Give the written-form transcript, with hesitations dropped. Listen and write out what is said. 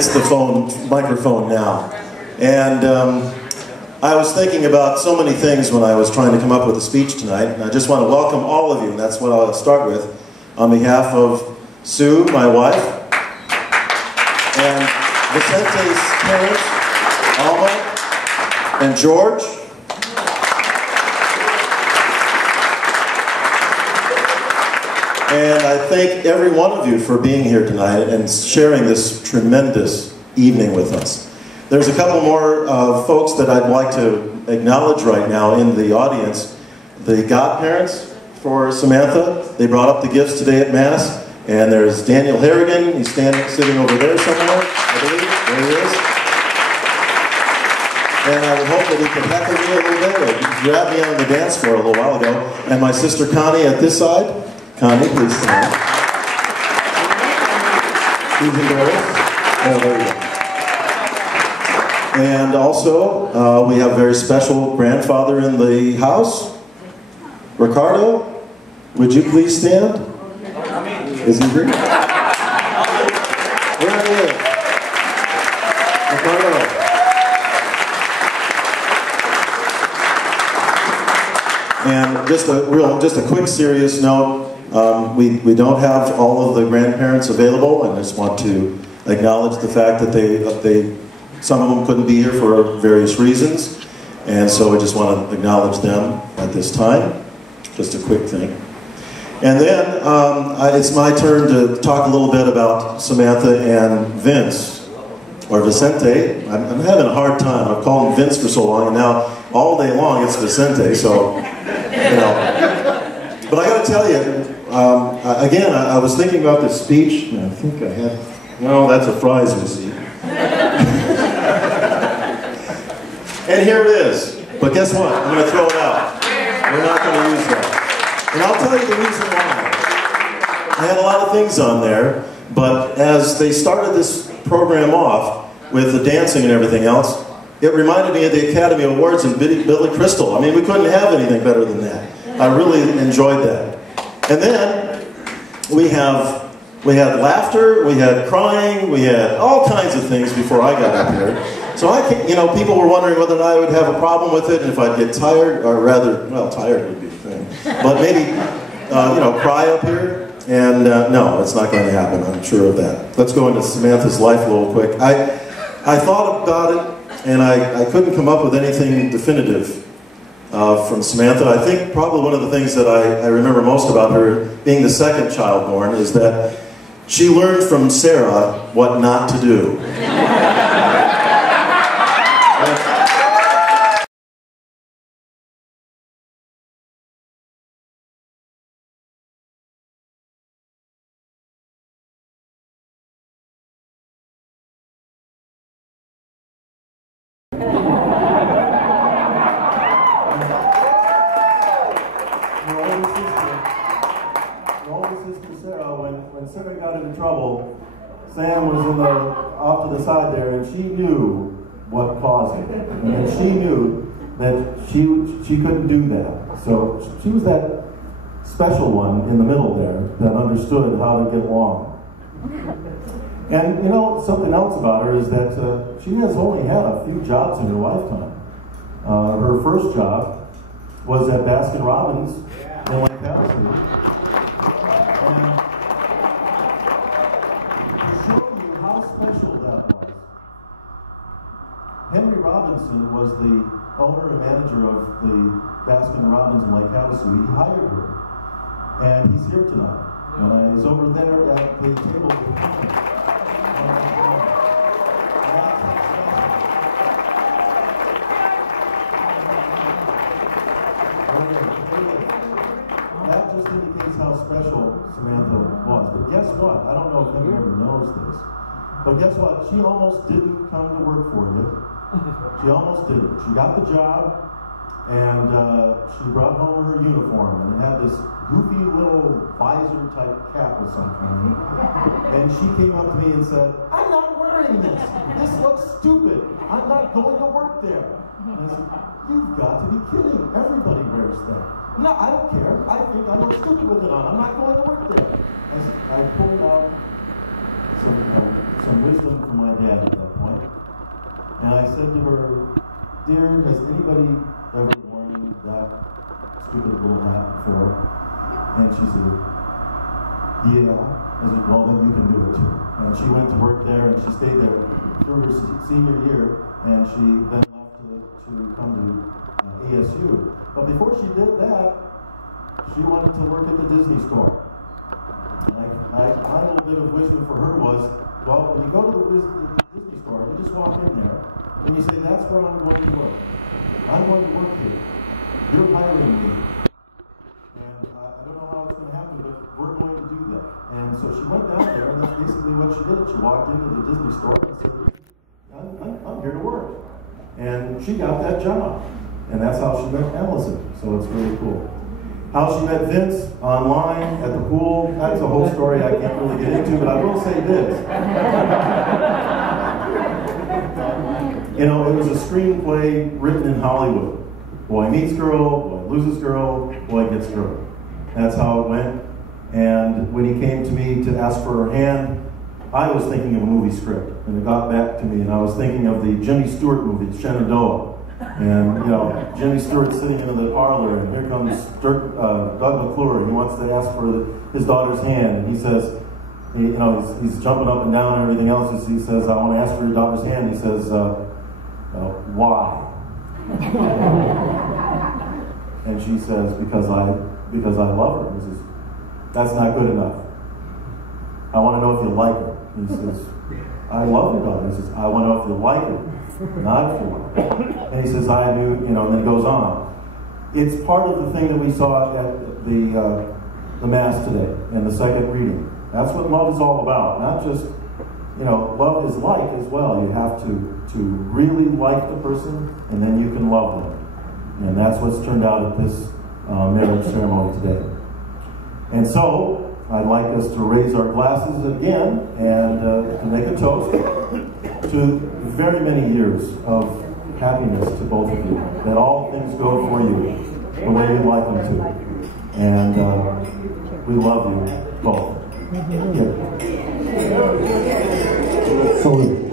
It's the microphone now. And I was thinking about so many things when I was trying to come up with a speech tonight, and I just want to welcome all of you, and that's what I'll start with, on behalf of Sue, my wife, and Vicente's parents, Alma, and George, and I thank every one of you for being here tonight and sharing this tremendous evening with us. There's a couple more folks that I'd like to acknowledge right now in the audience. The godparents for Samantha, they brought up the gifts today at Mass. And there's Daniel Harrigan, he's sitting over there somewhere, I believe. There he is. And I would hope that he could heckle me a little bit, or he grabbed me on the dance floor a little while ago. And my sister Connie at this side. Connie, please stand. Please embarrassed. Oh, there you go. And also, we have a very special grandfather in the house. Ricardo, would you please stand? Is he here? Where he is? Ricardo. And just a quick serious note, we don't have all of the grandparents available, and I just want to acknowledge the fact that some of them couldn't be here for various reasons, and so I just want to acknowledge them at this time. Just a quick thing. And then it's my turn to talk a little bit about Samantha and Vince, or Vicente. I'm having a hard time. I've called him Vince for so long, and now all day long it's Vicente, so, you know. But I got to tell you, again, I was thinking about this speech, and I think I had, no, that's a fries receipt. And here it is. But guess what? I'm going to throw it out. We're not going to use that. And I'll tell you the reason why. I had a lot of things on there, but as they started this program off with the dancing and everything else, it reminded me of the Academy Awards and Billy Crystal. I mean, we couldn't have anything better than that. I really enjoyed that. And then we had laughter, we had crying, we had all kinds of things before I got up here. So people were wondering whether or not I would have a problem with it, and if I'd get tired, or rather, well, tired would be a thing. But maybe, cry up here. And no, it's not going to happen, I'm sure of that. Let's go into Samantha's life a little quick. I thought about it, and I couldn't come up with anything definitive from Samantha. I think probably one of the things that I remember most about her, being the second child born, is that she learned from Sarah what not to do. When Sarah got into trouble, Sam was off to the side there, and she knew what caused it. And she knew that she couldn't do that. So she was that special one in the middle there that understood how to get along. And something else about her is that she has only had a few jobs in her lifetime. Her first job was at Baskin-Robbins in Lake Havasu. Henry Robinson was the owner and manager of the Baskin-Robbins in Lake Havasu. He hired her, and he's here tonight. And he's over there at the table with me. That just indicates how special Samantha was. But guess what? I don't know if anyone ever knows this. But guess what? She almost didn't come to work for you. She almost didn't. She got the job, and she brought home her uniform, and it had this goofy little visor-type cap of some kind. And she came up to me and said, "I'm not wearing this. This looks stupid. I'm not going to work there." And I said, "You've got to be kidding. Everybody wears that." "No, I don't care. I think I look stupid with it on. I'm not going to work there." I pulled out some some wisdom from my dad at that point. And I said to her, "Dear, has anybody ever worn that stupid little hat before?" And she said, "Yeah." I said, "Well, then you can do it too." And she went to work there, and she stayed there through her senior year, and she then left to come to ASU. But before she did that, she wanted to work at the Disney store. And my little bit of wisdom for her was, well, when you go to the Disney store, you just walk in there, and you say, "That's where I'm going to work. I'm going to work here. You're hiring me. And I don't know how it's going to happen, but we're going to do that." And so she went down there, and that's basically what she did. She walked into the Disney store and said, I'm here to work. And she got that job. And that's how she met Allison. So it's really cool. How she met Vince online at the pool, that's a whole story I can't really get into, but I will say this. You know, it was a screenplay written in Hollywood. Boy meets girl, boy loses girl, boy gets girl. That's how it went. And when he came to me to ask for her hand, I was thinking of a movie script. And it got back to me, and I was thinking of the Jimmy Stewart movie, Shenandoah. And, you know, Jimmy Stewart sitting in the parlor, and here comes Doug McClure. He wants to ask for his daughter's hand, and he says, he's jumping up and down and everything else. He says, "I want to ask for your daughter's hand." He says, "Why?" And she says, because I love her." He says, "That's not good enough. I want to know if you like her." He says, "I love your daughter." He says, "I want to know if you like her, not if you like her." And he says, "I do," and then it goes on. It's part of the thing that we saw at the Mass today, in the second reading. That's what love is all about. Not just, love is like as well. You have to really like the person, and then you can love them. And that's what's turned out at this marriage ceremony today. And so, I'd like us to raise our glasses again and to make a toast to very many years of happiness to both of you. That all things go for you the way you like them to. And we love you both. Yeah. Salute.